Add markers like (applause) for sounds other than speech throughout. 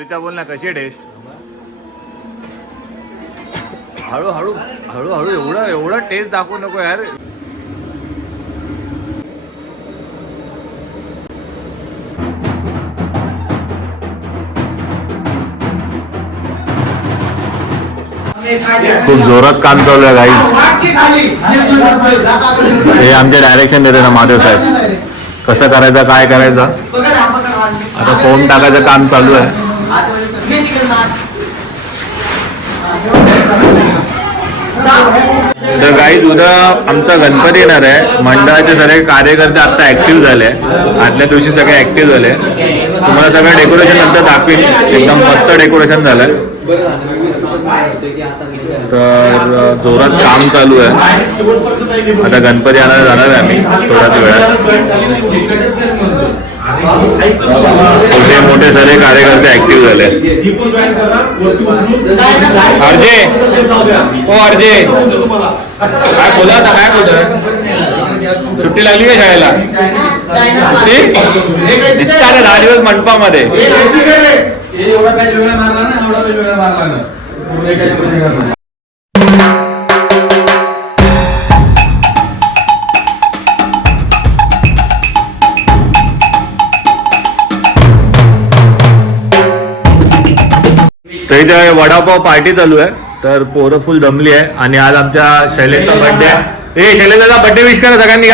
त्याच्या बोल ना कशी टेस्ट हळू हळू हळू हळू एवढं एवढं टेस्ट दाखवू नको यार. खूप जोरात काम चालू आहे गाईज हे आमचे डायरेक्शन देते ना माधव साहेब. कसं करायचं काय करायचं? आता फोन टाकायचं काम चालू आहे. तर गाईज उद्या आमचा गणपती येणार आहे. मंडळाचे सगळे कार्यकर्ते आता ऍक्टिव्ह झाले. आदल्या दिवशी सगळे ऍक्टिव्ह झाले. तुम्हाला सगळं डेकोरेशन नंतर दाखवीन. एकदम मस्त डेकोरेशन झालंय. तर जोरात काम चालू आहे. आता गणपती आणायला जाणार आहे आम्ही. थोड्याच वेळात. छोटे मोठे सारे कार्यकर्ते ऍक्टिव्ह झाले. अर्जे हो अर्जे काय बोला आता काय बोलतोय सुट्टी लागली का शाळेला? सुट्टी? दिसतं दहा दिवस मंडपामध्ये. एवढा काही मारला ना एवढा काही मारला ना तर इथे वडापाव पार्टी चालू आहे. तर पोरं फुल दमली आहे. आणि आज आमच्या शैलेशचा बर्थडे आहे. ए शैलेशचा बर्थडे विश करा सगळ्यांनी यू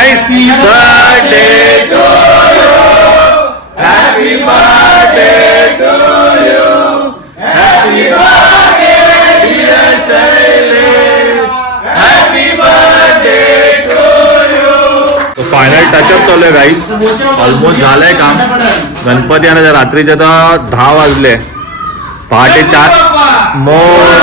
फायनल टचअप चालू आहे गाईस ऑलमोस्ट झालंय काम. गणपती आणि रात्रीचे आता दहा वाजले. पहाटे चार मोर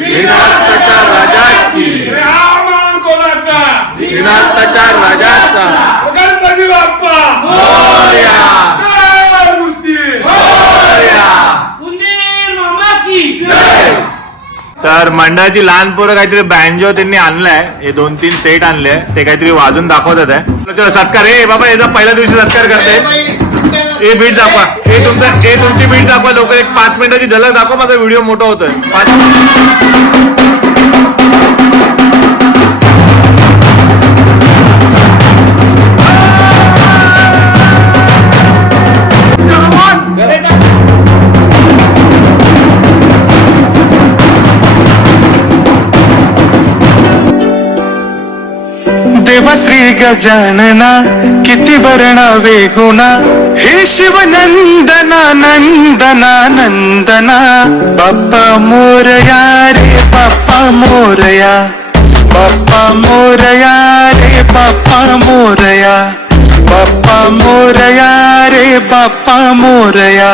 विनाथच्या राजाची? गणपती बाप्पा! मोरया, जय मूर्ती! मोरया. उंदीर मामा की? तर मंडळाची लहान पोरं काहीतरी बँजो त्यांनी आणलाय. हे दोन तीन सेट आणले. ते काहीतरी वाजून दाखवतात आहे. सत्कार. हे बाबा याचा पहिल्या दिवशी सत्कार करते. हे बीट दाखवा. हे तुमचं हे तुमची बीट दाखवा. लवकर एक पाच मिनिटाची झलक दाखवा. माझा व्हिडिओ मोठा होतोय. पाच देवा श्री गजानना किती वर्णावे गुणा. हे शिवनंदना नंदना नंदना. बाप्पा मोरया रे बाप्पा मोरया बाप्पा मोरया रे बाप्पा मोरया बाप्पा मोरया रे बाप्पा मोरया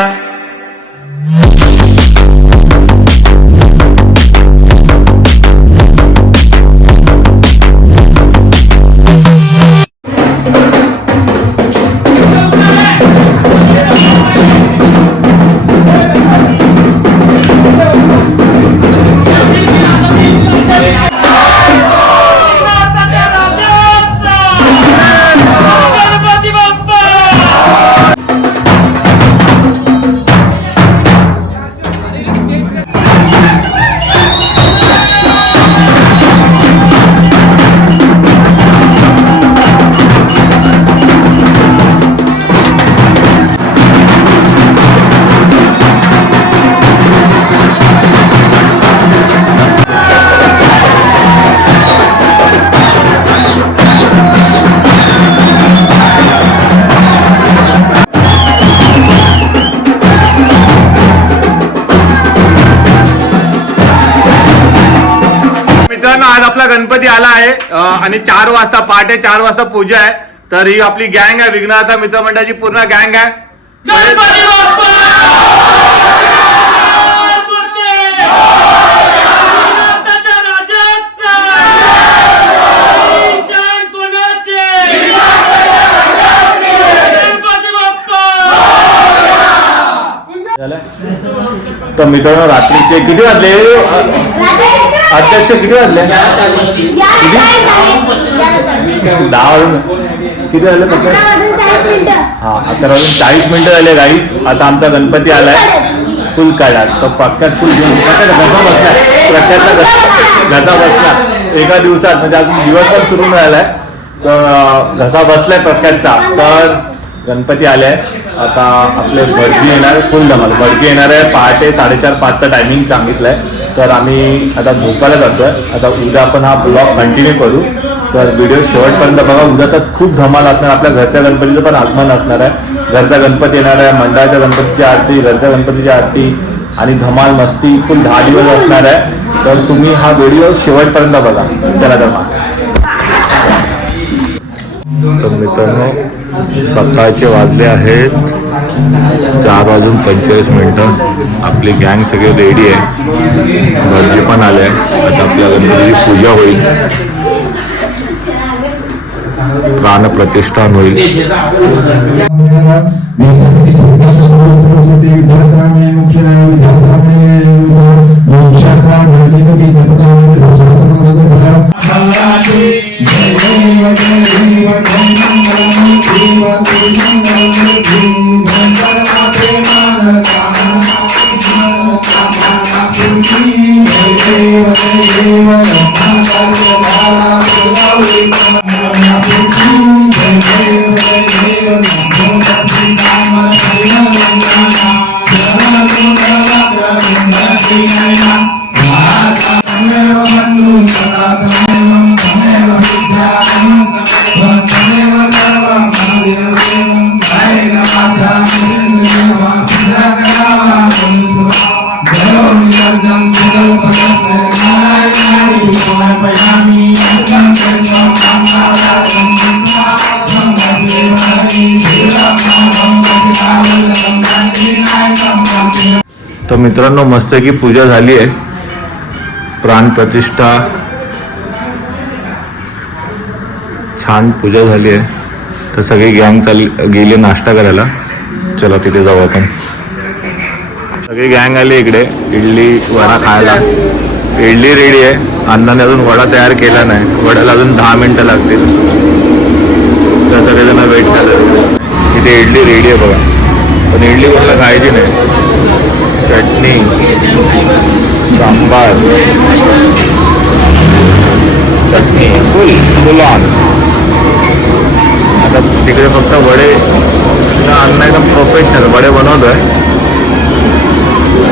गणपती आला आहे आणि चार वाजता पहाटे चार वाजता पूजा आहे. तर ही आपली गँग आहे विघ्नाथा मित्रमंडळाची पूर्ण गँग आहे. तर मित्रांनो रात्रीचे किती वाजले? अध्यक्ष किती वाजले? दहा वाजून किती वाजले फक्त हा अकरा वाजून चाळीस मिनिटं झाले गाईस आता आमचा गणपती आलाय. फुल काढा तो पक्क्यात फुल घसा बसला. प्रख्यातला घसा घसा बसला. एका दिवसात म्हणजे अजून दिवस पण सुरू झालाय तर घसा बसलाय प्रख्यातचा तर गणपती आले आता आपले भटजी येणार. फुल धमाल. भटजी येणार आहे. पहाटे साडेचार पाचचा टायमिंग सांगितलंय. तर आम्ही आता झोपायला आहे आता उद्या आपण हा ब्लॉग कंटिन्यू करू. तर व्हिडिओ शेवटपर्यंत बघा उद्या तर खूप धमाल असणार. आपल्या घरच्या गणपतीचं पण आगमन असणार आहे. घरचा गणपती येणार आहे मंडळाच्या गणपतीची आरती घरच्या गणपतीची आरती आणि धमाल मस्ती फुल दहा दिवस असणार आहे. तर तुम्ही हा व्हिडिओ शेवटपर्यंत बघा. चला तर मित्रांनो सकाळचे वाजले आहेत. चार वाजून पंचेचाळीस मिनटं. आपली गँग सगळी रेडी आहे. भटजी पण आले आहे आता आपल्या गणपतीची पूजा होईल. प्राणप्रतिष्ठान होईल. तर मित्रांनो मस्त की पूजा झाली आहे. प्राणप्रतिष्ठा छान पूजा झाली आहे. तर सगळी गँग चाल गेली नाश्ता करायला. चला तिथे जाऊ आपण. सगळी गँग आली इकडे. इडली वडा खायला. इडली रेडी आहे. अन्नाने अजून वडा तयार केला नाही. वड्याला अजून दहा मिनटं लागतील. तर सगळेजण वेट करतात. इथे इडली रेडी आहे बघा. पण इडली कोणाला खायची नाही. चटणी सांबार चटणी फुल फुल ऑन आता तिकडे फक्त वडे अन्न एकदम प्रोफेशनल वडे बनवतोय.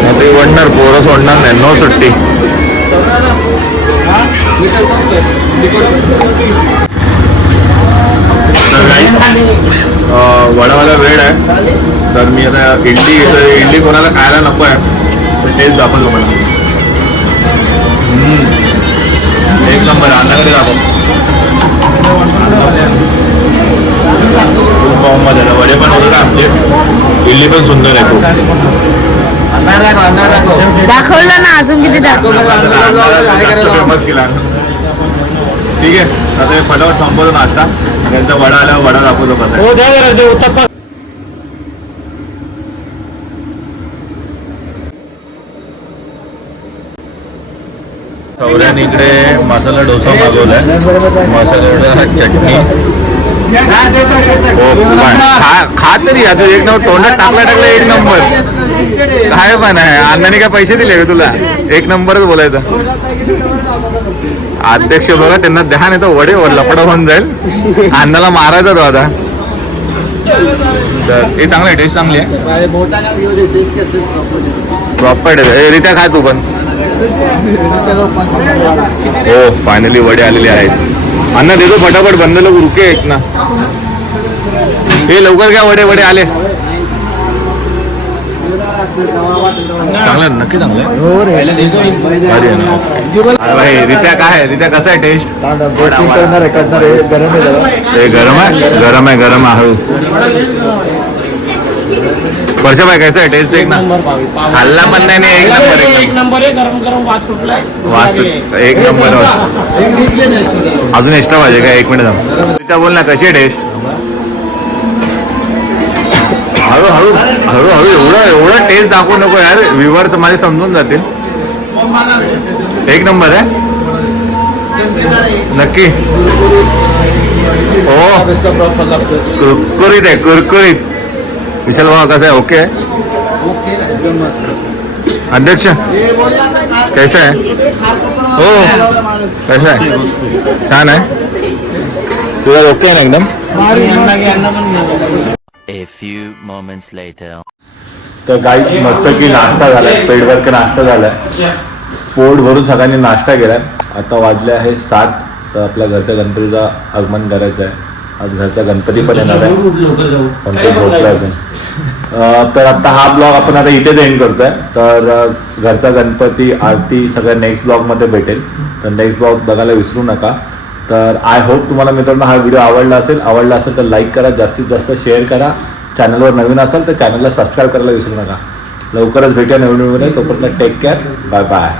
मग ते वडणार पोरं सोडणार नाही नो सुट्टी. तर वडावाला वेळ आहे. तर मी आता इडली घेतोय इडली कोणाला खायला नको आहे तर तेच दाखवतो मला हम्म. एक नंबर अन्नाकडे दाखव खूप फॉर्ममध्ये आहे. वडे पण वगैरे आमचे. इडली पण सुंदर आहे खूप. दाखवलं ना अजून किती दाखव फेमस केला. ठीक आहे. आता हे फटाफट संपवतो नाश्ता. त्यांचा वडा आल्यावर वडा दाखवतो कसा सौऱ्याने इकडे मसाला डोसा मागवलाय. मसाला डोसा चटणी. हो, खा खा तरी आता एक नंबर तोंडात टाकला टाकला एक नंबर. काय पण आहे अण्णाने काय पैसे दिले का तुला? एक नंबरच बोलायचं. अध्यक्ष बघा त्यांना ध्यान येतं वडे लपडा होऊन जाईल. अण्णाला मारायचा तो आता. तर हे चांगलं आहे टेस्ट चांगली आहे. प्रॉपर रित्या खा तू पण. हो फायनली वडे आलेले आहेत. अण्णा देतो फटाफट बंद लोक रुके एक ना. हे लवकर घ्या वडे वडे आले. चांगलं आहे, नक्की चांगलं आहे. आहे भाई रित्या काय आहे? रित्या कसं आहे टेस्ट हे गरम आहे? गरम आहे गरम आहे हळू. वर्षा भाई कैसा आहे टेस्ट एक ना. खाल्ला पण नाही नाही, एक नंबर एक एक नंबर आहे गरम गरम वास सुटलाय. एक नंबर अजून एक्स्ट्रा पाहिजे का? एक मिनिट थांब. बोल ना कशी आहे टेस्ट हळू हळू हळू हळू एवढं एवढं टेस्ट दाखवू नको यार. व्ह्युअर्स माझे समजून जातील. एक नंबर आहे. नक्की. (laughs) हो. कुरकुरीत आहे कुरकुरीत. विशाल भाऊ कसं आहे? ओके? अध्यक्ष? कैसा आहे हो. कैसा आहे छान आहे. तुझा ओके आहे ना एकदम? A few moments later. तर गाईची मस्त की नाश्ता झालाय पेटभर का नाश्ता झालाय. पोट भरून सगळ्यांनी नाश्ता केलाय. आता वाजले आहे सात तर आपल्या घरच्या गणपतीचं आगमन करायचं आहे आज घरचा गणपती पण येणार आहे. झोपलं अजून. तर आता हा ब्लॉग आपण आता इथेच एंड करतोय. तर घरचा गणपती आरती सगळ्या नेक्स्ट ब्लॉगमध्ये भेटेल. तर नेक्स्ट ब्लॉग बघायला विसरू नका. तर आय होप तुम्हाला मित्रांनो हा व्हिडिओ आवडला असेल. आवडला असेल तर लाईक करा जास्तीत जास्त शेअर करा. चॅनलवर नवीन असाल तर चॅनलला सबस्क्राईब करायला विसरू नका. लवकरच भेटूया नवीन व्हिडिओमध्ये तोपर्यंत टेक केअर बाय बाय